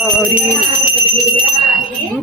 गौरी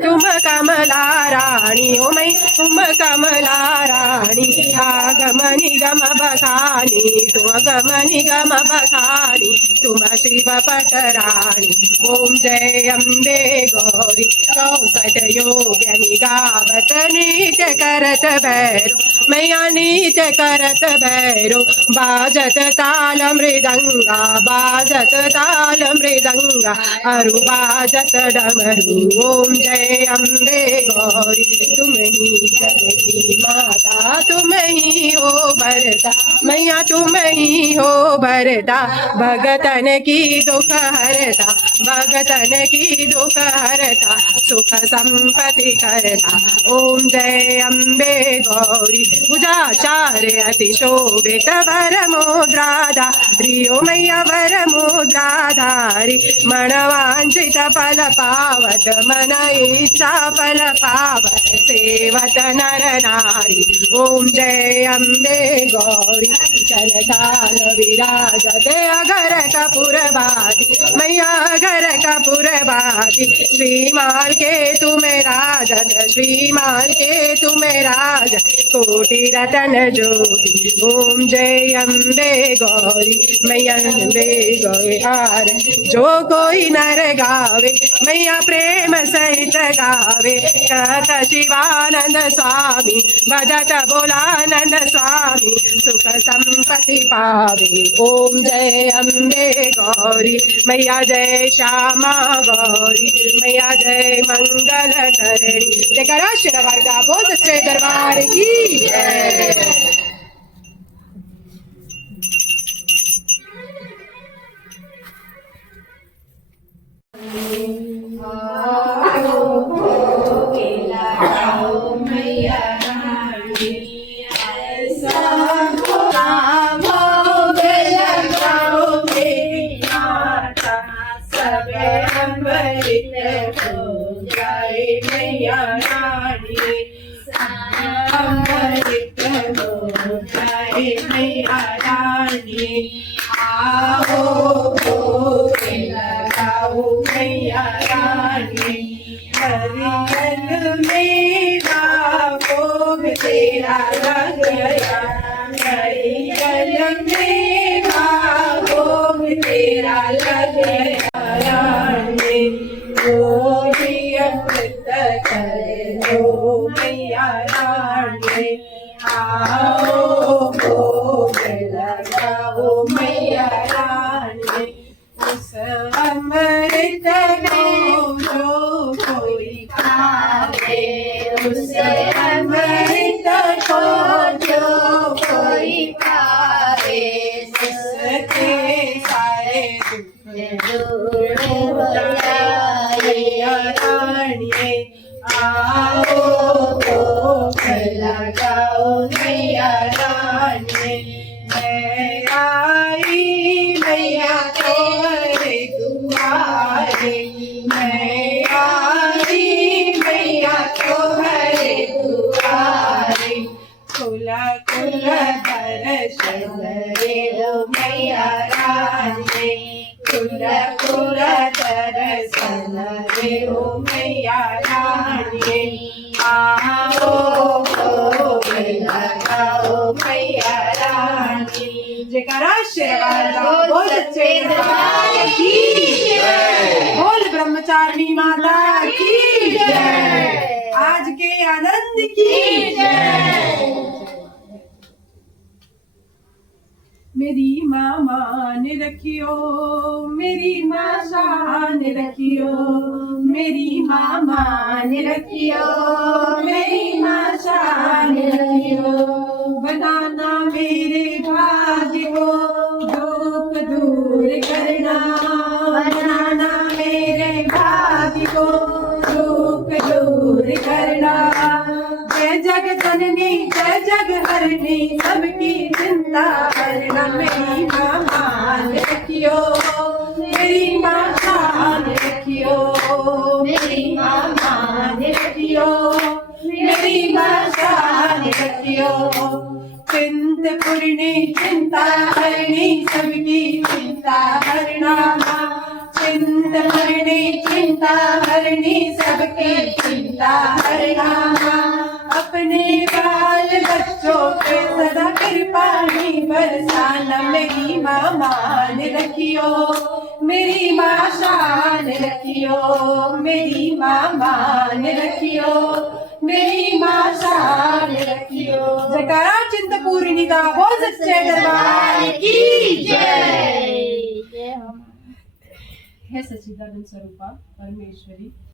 तुम कमला रानी ओ मई तुम कमला रानी आगम निगम बखानी तुम गम निगम बखानी तुम शिव पटराणी ओम जय अम्बे गौरी चौसठ योगिनी गावत नृत्य करत भैरो मैया नृत्य करत भैरो बाजत ताल मृदंगा बाजत ताल मृदंगा अरु बाजत डमरू ओम जय अम्बे गौरी तुम ही जगती माता तुम ही हो भरता मैया तुम ही हो भरता भगतन की दुख हरता भगतन की दुख हरता सुख संपत्ति करता ओम जय अम्बे गौरी पूजाचार्य अति शोभित वर मुद्राधारी ओ मैया वर मुद्राधारी मनवांचित फल पावत मन इच्छा फल पावत सेवत नर नारी ओम जय अम्बे गौरी चलताल विराजत अगर कपूर बाती मैया अगर कपूर बाती श्रीमाल के तुम्हें राजत श्रीमाल के तुम्हें राजत कोटि रतन ज्योति ओम जय अम्बे गौरी मैया अम्बे गौरी हार जो कोई नर गावे मैया प्रेम सहित गावे कहत शिवानंद स्वामी भजत बोलानंद स्वामी सुख संपत्ति पावे ओम जय अम्बे गौरी मैया जय श्यामा गौरी मैया जय मंगल करणी जय करा शिरवारदा बोल सच्चे दरबार की जय। तेरा लग गया भोग तेरा लग गया अमृत कर दो मैया रानी आओ भोग लगाओ मैया रानी उस अमृत को जो कोई खावे उस अमृत को जो कोई पावे उसके सारे दुख दूर हो जाए रानी आओ भोग लगाओ मैया रानी मैं आई मैया तोरे दुआरे मैं आई मैया तोरे दुआरे खुला खुला दर्शन रे मैया रानी खुला खुला दर्शन रे मैया रानी आओ भोग लगाओ मैया रानी जयकारा शेरवाला बोल सच्चे दरबार की जय बोल ब्रह्मचारिणी माता की जय आज के आनंद की जय। मेरी माँ मान रखियो मेरी माँ शान रखियो मेरी माँ मान रखियो मेरी माँ शान रखियो बनाना मेरे भाग्य को दुख दूर करना बनाना मेरे भाग्य को दुख दूर करना जय जग जननी जय जग हरनी सबकी चिंता हरना मेरी माँ मान रखियो मेरी माँ मान रखियो मेरी माँ मान रखियो मेरी माँ शान रखियो चिंतपूर्णी चिंता हरणी सबकी चिंता हरना चिंतपूर्णी चिंता चिंता हरनी सबकी चिंता हरना अपने बाल बच्चों पे सदा कृपाणी बरसाना मेरी माँ मान रखियो मेरी माँ शान रखियो मेरी माँ मान रखियो मेरी माँ शान रखियो। जयकारा चिंतपूर्णी का बोल सच्चे दरबार की जय। हे सच्चिदानंद स्वरूपा परमेश्वरी